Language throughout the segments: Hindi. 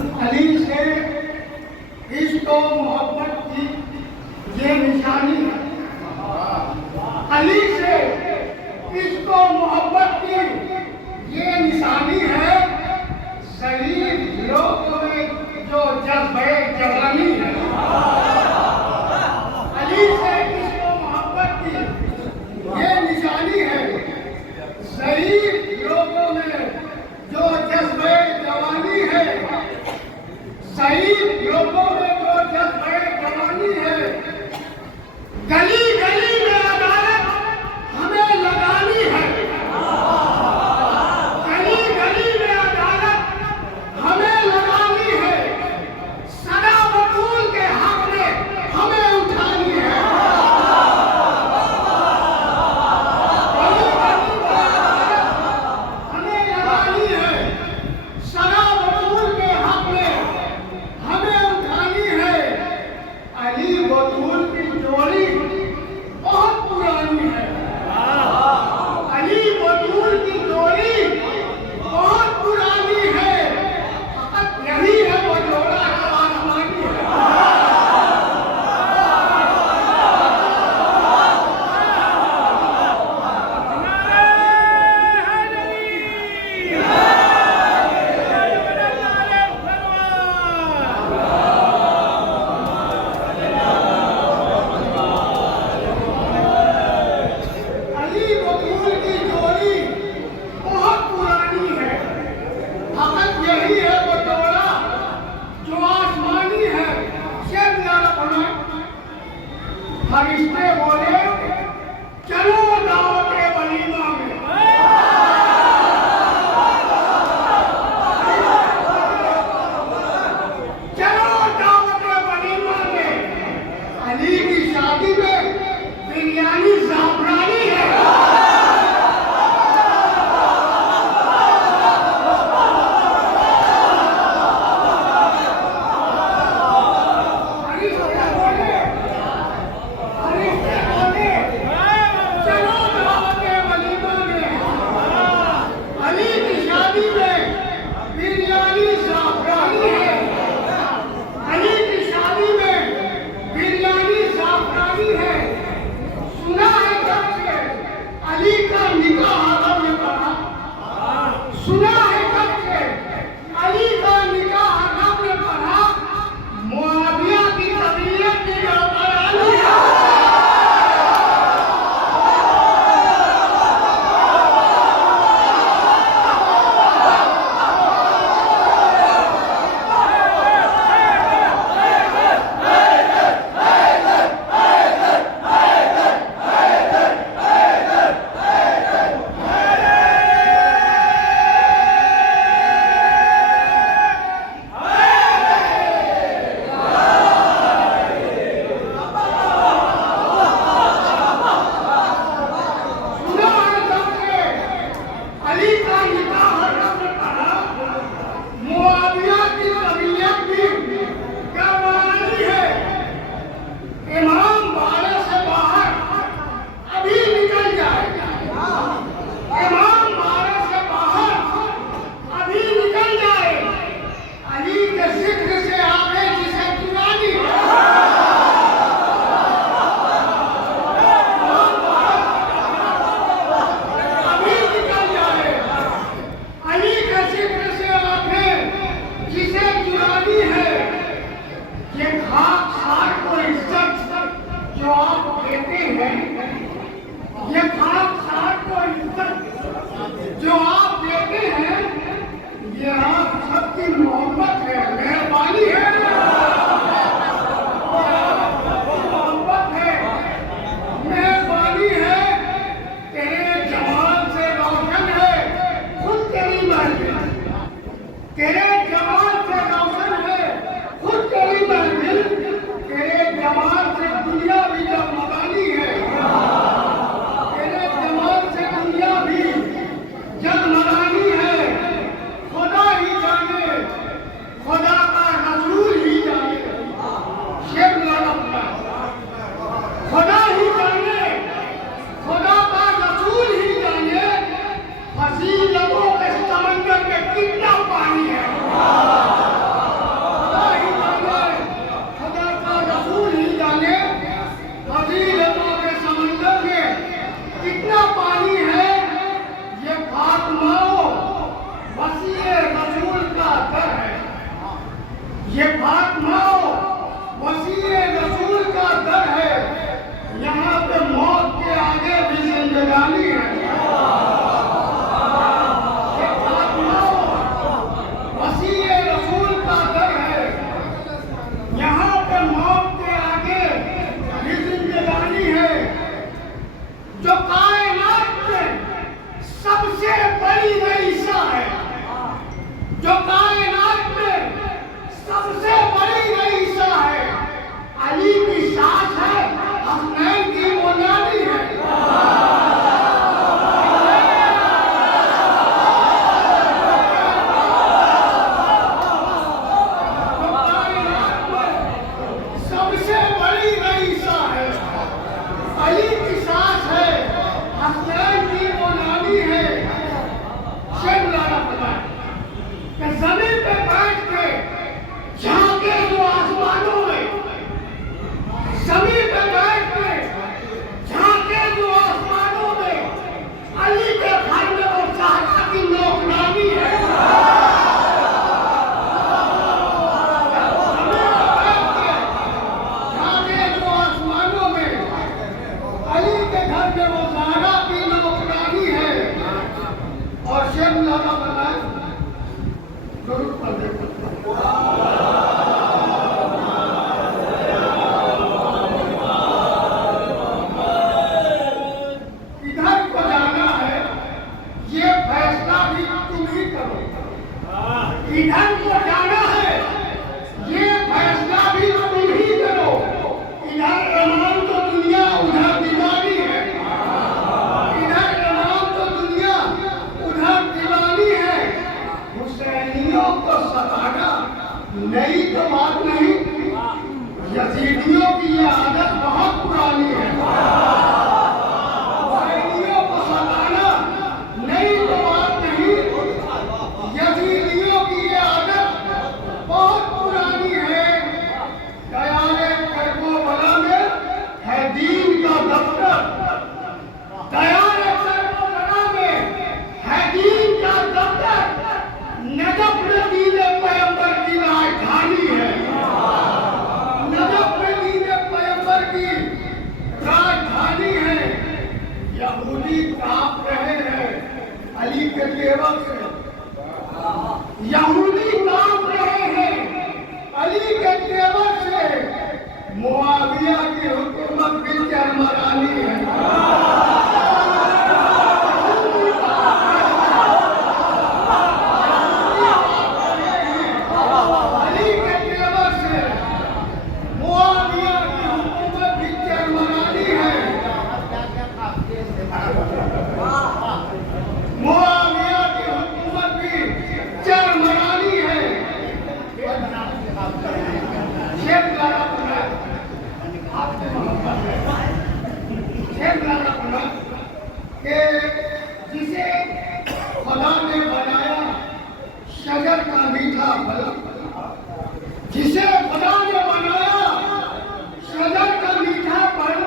अली से इश्क और मोहब्बत की ये निशानी है। अली से इश्क और मोहब्बत की ये निशानी है। शरीफ लोगों में जो जज्बे जवानी है। अली से इश्क और मोहब्बत की ये निशानी है। शरीफ लोगों में जो जज्बे जवानी है। शहीद लोगों में जो जज्बे जवानी है। गली गली में अदालत हमें लगानी है। गली गली में अदालत हमें लगानी है। सदा वसूल के हक में हमें उठानी है। गली गली में अदालत हमें लगानी है। सदा वसूल के हक में हमें उठानी है। अली बतूल की जोड़ी बहुत पुरानी है। अली बतूल की जोड़ी बहुत पुरानी है। फकत यही है वो जोड़ा जो आसमानी है। अली बतूल की जोड़ी बहुत पुरानी है। फकत यही है वो जोड़ा जो आसमानी है। शेर निराला पढ़ो। फरिश्ते बोले चलो दावत वलीमा में। चलो दावत वलीमा में। अली की शादी में बिरयानी ज़ाफ़रानी है। फरिश्ते बोले चलो दावत वलीमा में। अली की शादी में बिरयानी ज़ाफ़रानी है। अली की शादी में बिरयानी ज़ाफ़रानी है। सुना है कब से अली का निकाह हरम में पढ़ा। सुना है कब से अली का निकाह हरम में पढ़ा। मुआविया की तबीयत की गड़बड़ानी है। सुना है कब से अली का निकाह हरम में पढ़ा। मुआविया की तबीयत की गड़बड़ानी है। इमाम बारे से बाहर अभी निकल जाए। इमाम बारे से बाहर अभी निकल जाए। अली के जिक्र से आगे जिसे चुरानी है। अभी निकल जाए। अली के जिक्र से आगे जिसे चुरानी है। ये खाक सार को इज्जत जो आप देते हैं। ये खाक सार को इज्जत जो आप देते हैं। ये आप सबकी मोहब्बत है, मेहरबानी है। मोहब्बत है, मेहरबानी है। तेरे जमाल से रोशन है खुद तेरी महफिल। तेरे जमाल से रोशन है खुद तेरी महफिल। तेरे जमाल से दुनिया भी जगमगानी है। तेरे जमाल से दुनिया भी जगमगानी है। खुदा ही जाने, खुदा का रसूल ही जाने। शेर निराला पढ़ा। खुदा ही जाने, खुदा का रसूल ही जाने। फसीलतों के समंदर में कितना पानी है। ये फातिमाओ वसीए रसूल का दर है, यहाँ पे मौत के आगे भी जिंदगानी है। ये फातिमाओ वसीए रसूल का दर है, यहाँ पे मौत के आगे भी जिंदगानी है। जो कायनात में सबसे बड़ी रईसा है, जो कायनात में सबसे बड़ी रईसा है, अली की सास है, हसनैन की बुनियादी है। जो कायनात में सबसे बड़ी रईसा है, अली की सास है, हसनैन की बुनियादी है। शेर लाना पड़ा कि जमीन पे बैठ के झांके जो आसमानों में, जमीन पे बैठ के झांके जो आसमानों में, अली के घर में वो ज़हरा की नौकरानी है। झांके जो आसमानों में, अली के घर में वो ज़हरा की नौकरानी है। और शेर लाना बना जरूर पढ़ दे। इधर को जाना है, ये फैसला भी तुम ही करो। इधर को जाना है, ये फैसला भी तुम ही करो। इधर रमान तो दुनिया, उधर दीवानी है। इधर रमान तो दुनिया, उधर दीवानी है। हुसैनियों को सताना नई तो बात नहीं, यजीदियों की ये आदत बहुत पुरानी है। हुसैनियों को सताना नई तो बात नहीं, यजीदियों की ये आदत बहुत पुरानी है। दयाले करबला में है दीन का दफ्तर, दयाले करबला में है दीन का दफ्तर। नजफ में दीने पैगंबर की राजधानी है, नजफ में दीने पैगंबर की राजधानी है। यहूदी कांप रहे हैं अली के तेवर से, यहूदी कांप रहे हैं अली के तेवर से। मुआविया की हुकूमत भी चरमरानी है। जिसे खुदा ने बनाया शजर का मीठा फल, जिसे खुदा ने बनाया शजर का मीठा फल,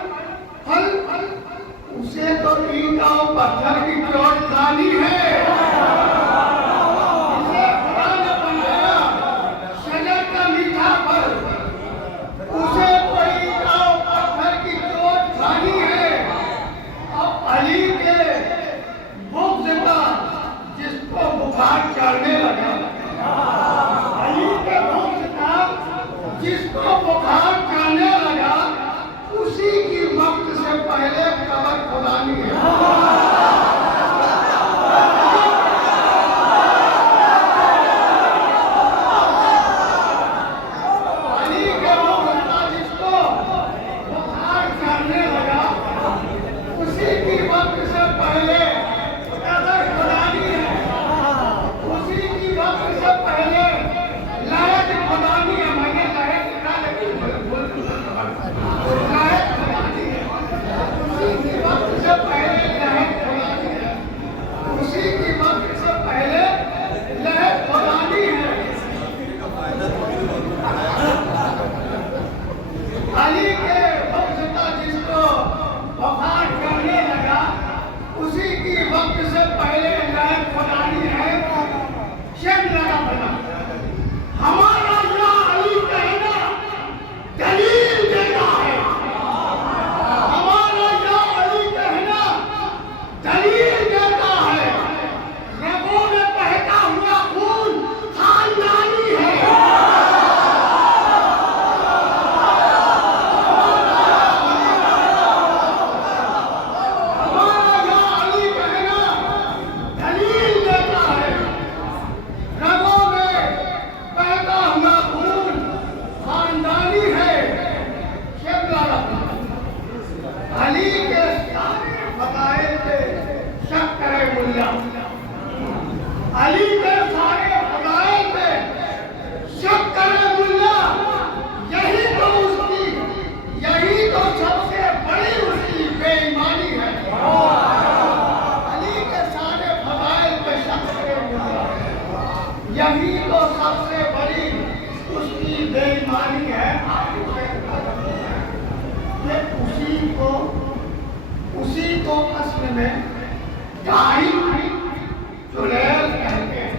उसे तो ईंट और पत्थर की चोट खानी है। जिसे खुदा ने बनाया शजर का मीठा फल, उसे तो ईंट और पत्थर की चोट खानी है। अब अली के बुग़्ज़ का जिसको बुखार चढ़ने लगा, अली के बुग़्ज़ का जिसको बुखार चढ़ने लगा, उसी की वक्त से पहले कब्र खुदानी है। यही तो सबसे बड़ी उसकी बेईमानी है। ये उसी को असल में टाइम चुड़ैल कहते हैं।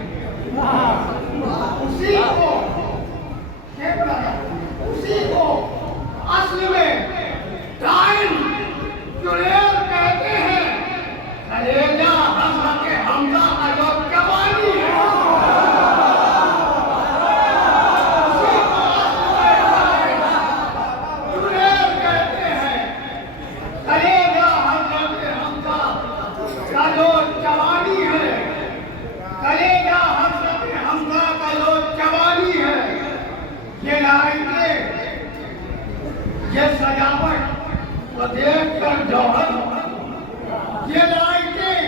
उसी को असल में टाइम चुड़ैल कहते हैं। कलेजा हज़रत हमजा का जो जवानी है, उसी को चुड़ैल कहते हैं। कलेजा हज़रत हमजा का जो जवानी है, कलेजा हज़रत हमजा का जो जवानी है, ये लाइटें, ये सजावट को देखकर जौहर, ये लाइटें,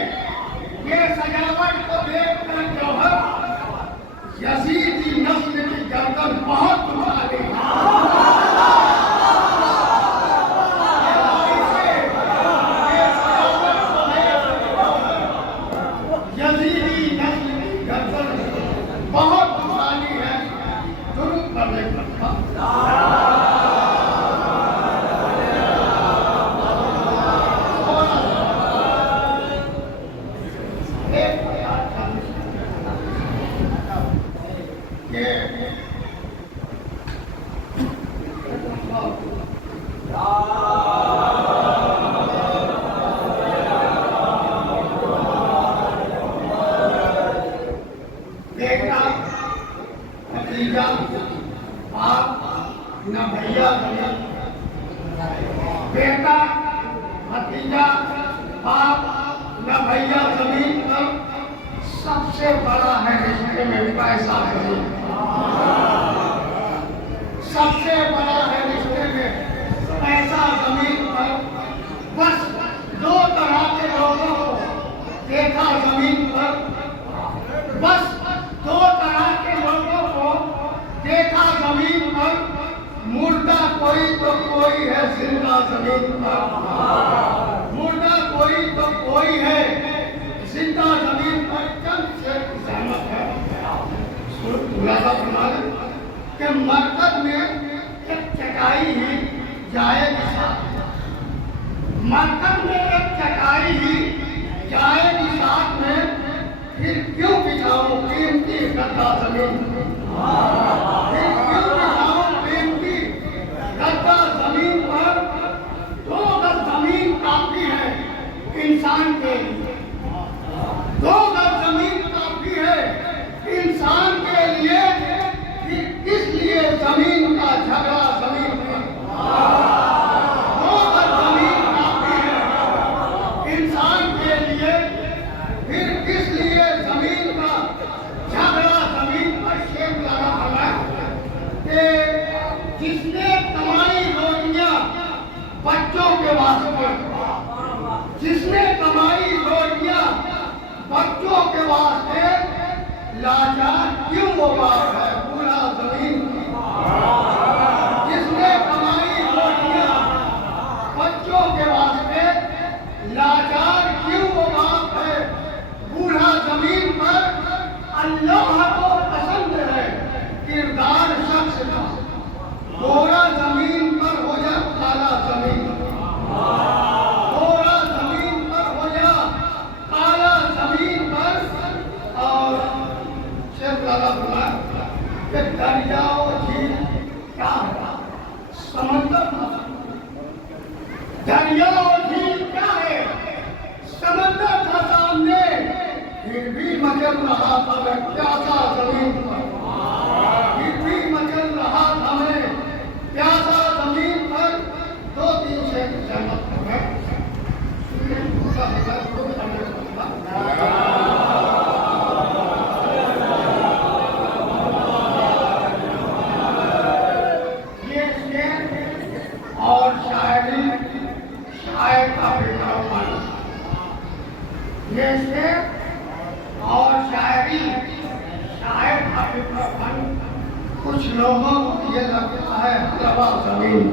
ये सजावट को देखकर जौहर यजीदी नस्ल की गर्दन बहुत उठा गई। यजीदी नस्ल की गर्दन बहुत उठानी है। दुरूद पढ़ने पर बेटा भतीजा बाप न भैया बेटा भतीजा बाप न भैया जमीन पर सबसे बड़ा है रिश्ते में पैसा है। सबसे बड़ा है रिश्ते में पैसा जमीन पर। बस दो तरह के लोगों को देखा जमीन पर, बस दो तरह के लोगों को देखा जमीन पर। मुर्दा कोई तो कोई है जिंदा जमीन पर, मुर्दा कोई तो कोई है जिंदा जमीन पर। चंद से सहमत है कि मरकज में एक चटाई ही जाएगी साथ, मरकज में एक चटाई ही जाएगी साथ में। फिर क्यों बिछाओ कीमती गद्दा जमीन, फिर क्यों बिछाओ कीमती गद्दा जमीन पर। 2 गज जमीन काफी है इंसान के लिए, 2 गज जमीन काफी है इंसान के लिए। फिर किस लिए जमीन का झगड़ा जमीन पर। 2 गज जमीन काफी है इंसान के लिए, फिर किस लिए जमीन का झगड़ा जमीन पर। शेर लगा है कि जिसने कमाई रोटियां बच्चों के वास्ते, जिसने कमाई रोटियां बच्चों के वास्ते, लाचार क्यों वो बाप है पूरा जमीन। जिसने कमाई रोटियां बच्चों के वास्ते, लाचार क्यों वो बाप है बूढ़ा जमीन पर। अल्लाह को पसंद है किरदार शख्स का, गोरा जमीन पर हो जा काला जमीन, गोरा जमीन पर हो जा काला जमीन पर। और शेर लगा बोला कि दरिया और झील क्या है, समंदर दरिया और झील क्या है, समंदर था सामने, फिर भी मचल रहा था मैं प्यासा जमीन पर, फिर भी मचल रहा था मैं प्यासा जमीन पर। 2-3 से सहमत है। ये शेर और शायरी शायर का विक्रमण, ये शेर और शायरी शायर का विक्रमण कुछ लोगों को ये लगता है हलवा जमीन।